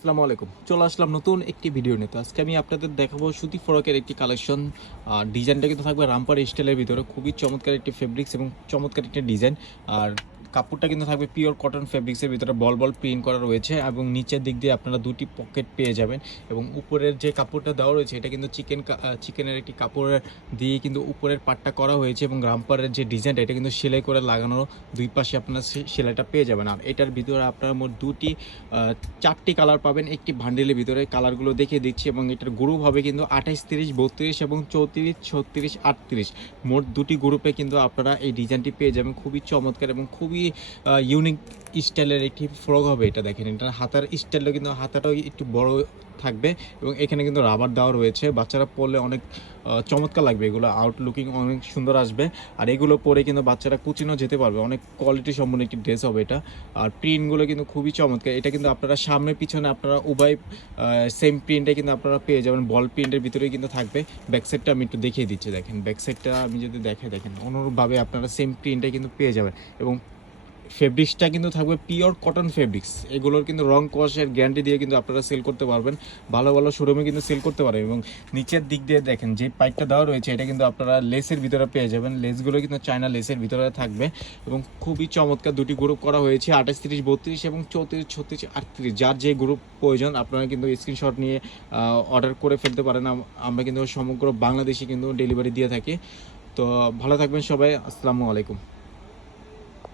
আসসালামু আলাইকুম। চলে আসলাম নতুন একটি ভিডিও নিয়ে। তো আজকে আমি আপনাদের দেখাবো সুতি ফরকের একটি কালেকশন। ডিজাইনটা কিন্তু থাকবে রামপার স্টাইলের ভিতরে। খুবই চমৎকার একটি ফেব্রিক্স এবং চমৎকার একটি ডিজাইন। আর কাপড়টা কিন্তু থাকবে পিওর কটন ফেব্রিক্সের ভিতরে বল বল প্রিন্ট করা রয়েছে এবং নিচের দিক দিয়ে আপনারা দুটি পকেট পেয়ে যাবেন এবং উপরের যে কাপড়টা দেওয়া রয়েছে এটা কিন্তু চিকেনের একটি কাপড়ের দিয়ে কিন্তু উপরের পাটটা করা হয়েছে এবং রামপারের যে ডিজাইনটা এটা কিন্তু সেলাই করে লাগানো। দুই পাশে আপনারা সেলাইটা পেয়ে যাবেন। আর এটার ভিতরে আপনারা মোট দুটি চারটি কালার পাবেন একটি বান্ডেলের ভিতরে। কালারগুলো দেখিয়ে দিচ্ছি এবং এটার গ্রুপ হবে কিন্তু 28, 30, 32 এবং 34, 36, 38 মোট দুটি গ্রুপে কিন্তু আপনারা এই ডিজাইনটি পেয়ে যাবেন। খুবই চমৎকার এবং খুবই ইউনিক স্টাইলের একটি ফ্রক হবে। এটা দেখেন, এটা হাতার স্টাইলটা কিন্তু হাতাটাও একটু বড় থাকবে এবং এখানে কিন্তু রাবার দেওয়া রয়েছে। বাচ্চারা পরলে অনেক চমৎকার লাগবে, এগুলো আউটলুকিং অনেক সুন্দর আসবে। আর এগুলো পরে কিন্তু বাচ্চারা কুচিনও যেতে পারবে, অনেক কোয়ালিটি সম্পন্ন একটি ড্রেস হবে এটা। আর প্রিন্টগুলো কিন্তু খুবই চমৎকার। এটা কিন্তু আপনারা সামনে পিছনে আপনারা উভয় সেম প্রিন্টে কিন্তু আপনারা পেয়ে যাবেন। বল প্রিন্টের ভিতরেই কিন্তু থাকবে। ব্যাকসাইডটা আমি একটু দেখিয়ে দিচ্ছি, দেখেন ব্যাকসাইডটা আমি যদি দেখেন অনুরূপভাবে আপনারা সেম প্রিন্টে কিন্তু পেয়ে যাবেন এবং ফেব্রিক্সটা কিন্তু থাকবে পিওর কটন ফেব্রিক্স। এগুলোর কিন্তু রং কষের গ্যারান্টি দিয়ে কিন্তু আপনারা সেল করতে পারবেন, ভালো ভালো শোরুমে কিন্তু সেল করতে পারবেন। এবং নিচের দিক দিয়ে দেখেন যে পাইপটা দেওয়া রয়েছে এটা কিন্তু আপনারা লেসের ভিতরে পেয়ে যাবেন। লেসগুলো কিন্তু চায়না লেসের ভিতরে থাকবে এবং খুবই চমৎকার দুটি গ্রুপ করা হয়েছে 28, 30, 32 এবং 34, 36, 38। যার যে গ্রুপ প্রয়োজন আপনারা কিন্তু স্ক্রিনশট নিয়ে অর্ডার করে ফেলতে পারেন। আমরা কিন্তু সমগ্র বাংলাদেশে কিন্তু ডেলিভারি দিয়ে থাকি। তো ভালো থাকবেন সবাই, আসসালামু আলাইকুম।